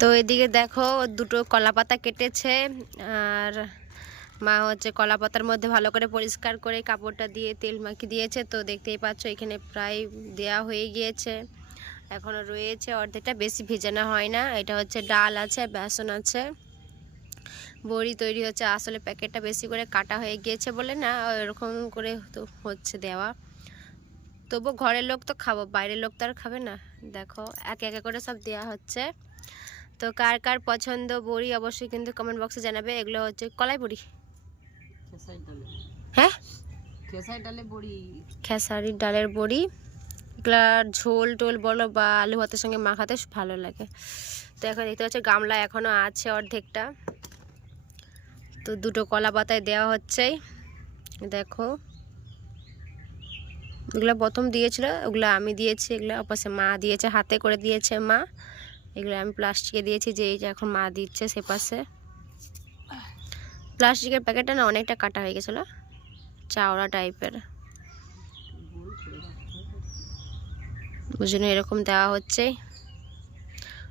তো এদিকে দেখো দুটো কলা পাতা কেটেছে, আর মা হচ্ছে কলা পাতার মধ্যে ভালো করে পরিষ্কার করে কাপড়টা দিয়ে তেল মাখিয়ে দিয়েছে। তো দেখতেই পাচ্ছ এখানে প্রায় দেয়া হয়ে গিয়েছে, এখনও রয়েছে অর্ধেকটা, বেশি ভেজানো হয় না। এটা হচ্ছে ডাল আছে, বেসন আছে, বড়ি তৈরি হচ্ছে। আসলে প্যাকেটটা বেশি করে কাটা হয়ে গিয়েছে বলে না এরকম করে তো হচ্ছে দেওয়া। তবু ঘরের লোক তো খাবো, বাইরের লোক তো আর খাবে না। দেখো একে একে করে সব দেওয়া হচ্ছে। তো কার কার পছন্দ বড়ি অবশ্যই কিন্তু কমেন্ট বক্সে জানাবে। এগুলো হচ্ছে কলাই বড়ি, হ্যাঁ খেসারির ডালের বড়ি। এগুলা ঝোল টোল বলো বা আলু ভাতের সঙ্গে মাখাতে ভালো লাগে। তো এখন দেখতে পাচ্ছ গামলা এখনও আছে অর্ধেকটা। তো দুটো কলা পাতায় দেওয়া হচ্ছে। দেখো এগুলো প্রথম দিয়েছিল, ওগুলো আমি দিয়েছি, এগুলো অপাশে মা দিয়েছে, হাতে করে দিয়েছে মা। এগুলো আমি প্লাস্টিকে দিয়েছি, যে এই যে এখন মা দিচ্ছে সে পাশে। প্লাস্টিকের প্যাকেটটা না অনেকটা কাটা হয়ে গেছিলো, চাওড়া টাইপের, ওই জন্য এরকম দেওয়া হচ্ছে।